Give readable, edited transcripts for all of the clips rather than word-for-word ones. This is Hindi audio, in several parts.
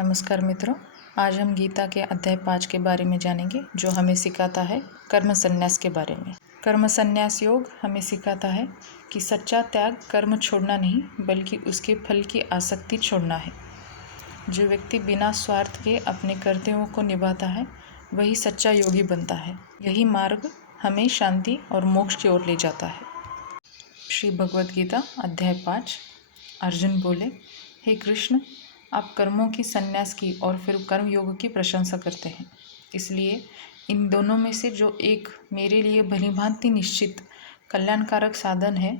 नमस्कार मित्रों, आज हम गीता के अध्याय 5 के बारे में जानेंगे जो हमें सिखाता है कर्म संन्यास के बारे में। कर्म संन्यास योग हमें सिखाता है कि सच्चा त्याग कर्म छोड़ना नहीं बल्कि उसके फल की आसक्ति छोड़ना है। जो व्यक्ति बिना स्वार्थ के अपने कर्तव्यों को निभाता है वही सच्चा योगी बनता है। यही मार्ग हमें शांति और मोक्ष की ओर ले जाता है। श्री भगवद गीता अध्याय 5। अर्जुन बोले, हे कृष्ण, आप कर्मों की संन्यास की और फिर कर्म योग की प्रशंसा करते हैं, इसलिए इन दोनों में से जो एक मेरे लिए भलीभांति निश्चित कल्याणकारक साधन है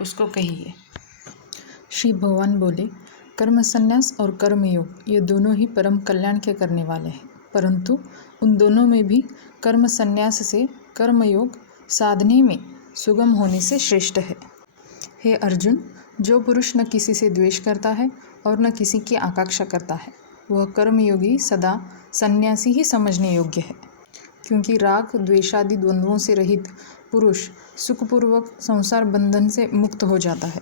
उसको कहिए। श्री भगवान बोले, कर्म संन्यास और कर्म योग ये दोनों ही परम कल्याण के करने वाले हैं, परंतु उन दोनों में भी कर्म संन्यास से कर्म योग साधने में सुगम होने से श्रेष्ठ है। हे अर्जुन, जो पुरुष न किसी से द्वेष करता है और न किसी की आकांक्षा करता है वह कर्मयोगी सदा सन्यासी ही समझने योग्य है, क्योंकि राग द्वेषादि द्वंद्वों से रहित पुरुष सुखपूर्वक संसार बंधन से मुक्त हो जाता है।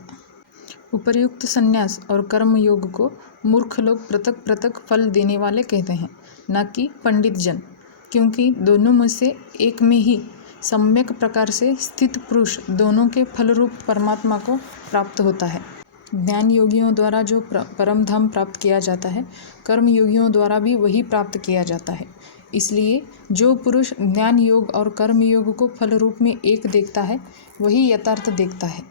उपर्युक्त संन्यास और कर्म योग को मूर्ख लोग पृथक पृथक फल देने वाले कहते हैं, न कि पंडित जन, क्योंकि दोनों में से एक में ही सम्यक प्रकार से स्थित पुरुष दोनों के फल रूप परमात्मा को प्राप्त होता है। ज्ञान योगियों द्वारा जो परम धाम प्राप्त किया जाता है, कर्म योगियों द्वारा भी वही प्राप्त किया जाता है। इसलिए जो पुरुष ज्ञान योग और कर्म योग को फल रूप में एक देखता है वही यथार्थ देखता है।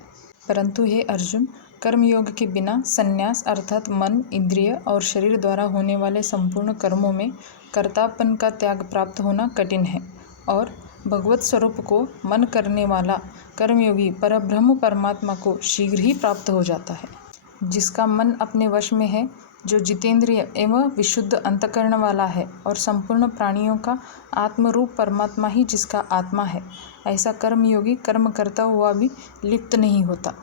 परंतु हे अर्जुन, कर्म योग के बिना संन्यास अर्थात मन, इंद्रिय और शरीर द्वारा होने वाले संपूर्ण कर्मों में कर्तापन का त्याग प्राप्त होना कठिन है, और भगवत स्वरूप को मन करने वाला कर्मयोगी परब्रह्म परमात्मा को शीघ्र ही प्राप्त हो जाता है। जिसका मन अपने वश में है, जो जितेंद्रिय एवं विशुद्ध अंतःकरण वाला है और संपूर्ण प्राणियों का आत्मरूप परमात्मा ही जिसका आत्मा है, ऐसा कर्मयोगी कर्म करता हुआ भी लिप्त नहीं होता।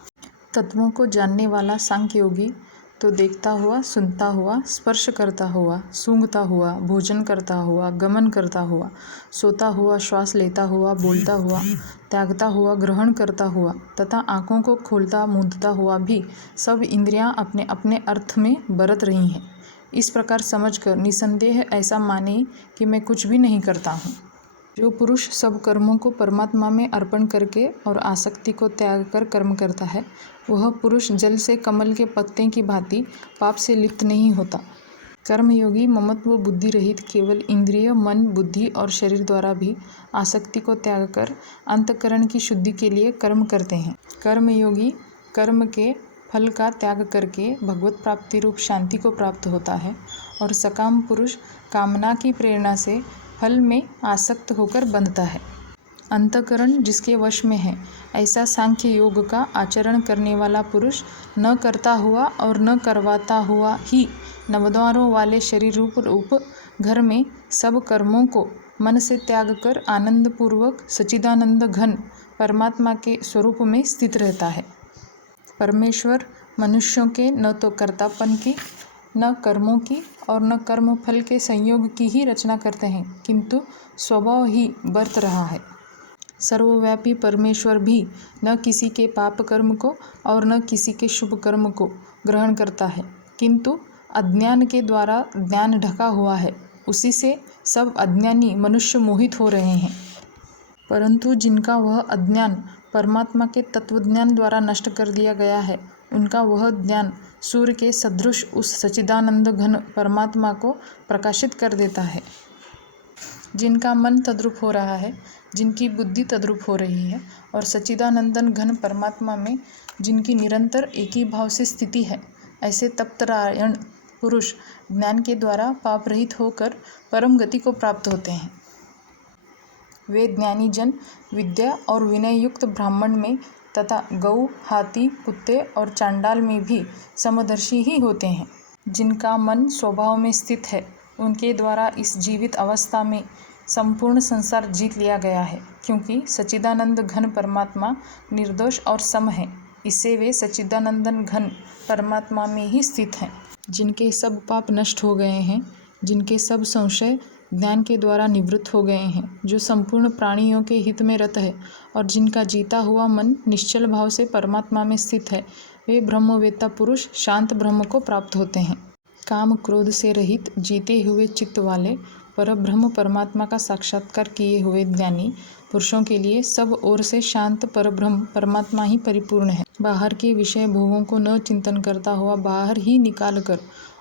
तत्वों को जानने वाला सांख्य योगी तो देखता हुआ, सुनता हुआ, स्पर्श करता हुआ, सूंघता हुआ, भोजन करता हुआ, गमन करता हुआ, सोता हुआ, श्वास लेता हुआ, बोलता हुआ, त्यागता हुआ, ग्रहण करता हुआ तथा आँखों को खोलता मूंदता हुआ भी सब इंद्रियां अपने अपने अर्थ में बरत रही हैं। इस प्रकार समझकर निसंदेह ऐसा माने कि मैं कुछ भी नहीं करता हूँ। जो पुरुष सब कर्मों को परमात्मा में अर्पण करके और आसक्ति को त्याग कर कर्म करता है, वह पुरुष जल से कमल के पत्ते की भांति पाप से लिप्त नहीं होता। कर्मयोगी ममत्व बुद्धि रहित केवल इंद्रिय, मन, बुद्धि और शरीर द्वारा भी आसक्ति को त्याग कर अंतःकरण की शुद्धि के लिए कर्म करते हैं। कर्मयोगी कर्म के फल का त्याग करके भगवत प्राप्ति रूप शांति को प्राप्त होता है, और सकाम पुरुष कामना की प्रेरणा से फल में आसक्त होकर बंधता है। अंतःकरण जिसके वश में है, ऐसा सांख्य योग का आचरण करने वाला पुरुष न करता हुआ और न करवाता हुआ ही नवद्वारों वाले शरीर रूप घर में सब कर्मों को मन से त्याग कर आनंद पूर्वक सच्चिदानंद घन परमात्मा के स्वरूप में स्थित रहता है। परमेश्वर मनुष्यों के न तो कर्तापन की, न कर्मों की और न कर्म फल के संयोग की ही रचना करते हैं, किंतु स्वभाव ही बरत रहा है। सर्वव्यापी परमेश्वर भी न किसी के पाप कर्म को और न किसी के शुभ कर्म को ग्रहण करता है, किंतु अज्ञान के द्वारा ज्ञान ढका हुआ है, उसी से सब अज्ञानी मनुष्य मोहित हो रहे हैं। परंतु जिनका वह अज्ञान परमात्मा के तत्वज्ञान द्वारा नष्ट कर दिया गया है, उनका वह ज्ञान सूर्य के सदृश उस सच्चिदानंद घन परमात्मा को प्रकाशित कर देता है। जिनका मन तद्रूप हो रहा है, जिनकी बुद्धि तद्रूप हो रही है और सच्चिदानंदन घन परमात्मा में जिनकी निरंतर एक ही भाव से स्थिति है, ऐसे तप्तरायण पुरुष ज्ञान के द्वारा पाप रहित होकर परम गति को प्राप्त होते हैं। वे ज्ञानी जन विद्या और विनय युक्त ब्राह्मण में तथा गौ, हाथी, कुत्ते और चांडाल में भी समदर्शी ही होते हैं। जिनका मन स्वभाव में स्थित है, उनके द्वारा इस जीवित अवस्था में संपूर्ण संसार जीत लिया गया है, क्योंकि सच्चिदानंद घन परमात्मा निर्दोष और सम है, इससे वे सच्चिदानंदन घन परमात्मा में ही स्थित हैं। जिनके सब पाप नष्ट हो गए हैं, जिनके सब संशय ज्ञान के द्वारा निवृत्त हो गए हैं, जो संपूर्ण प्राणियों के हित में रत है और जिनका जीता हुआ मन निश्चल भाव से परमात्मा में स्थित है, वे ब्रह्मवेत्ता पुरुष शांत ब्रह्म को प्राप्त होते हैं। काम क्रोध से रहित जीते हुए चित्त वाले परब्रह्म परमात्मा का साक्षात्कार किए हुए ज्ञानी पुरुषों के लिए सब ओर से शांत परब्रह्म परमात्मा ही परिपूर्ण है। बाहर के विषय भोगों को न चिंतन करता हुआ बाहर ही निकाल कर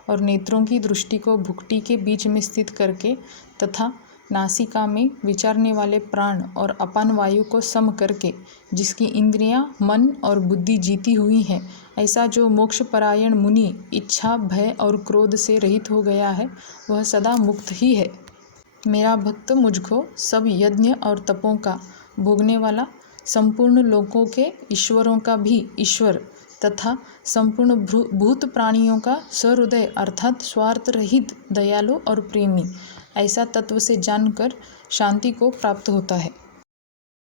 और नेत्रों की दृष्टि को भुक्टी के बीच में स्थित करके तथा नासिका में विचारने वाले प्राण और अपान वायु को सम करके जिसकी इंद्रियां, मन और बुद्धि जीती हुई हैं, ऐसा जो मोक्षपरायण मुनि इच्छा, भय और क्रोध से रहित हो गया है, वह सदा मुक्त ही है। मेरा भक्त मुझको सब यज्ञ और तपों का भोगने वाला, संपूर्ण लोकों के ईश्वरों का भी ईश्वर तथा संपूर्ण भूत प्राणियों का सहृदय अर्थात स्वार्थ रहित दयालु और प्रेमी ऐसा तत्व से जानकर शांति को प्राप्त होता है।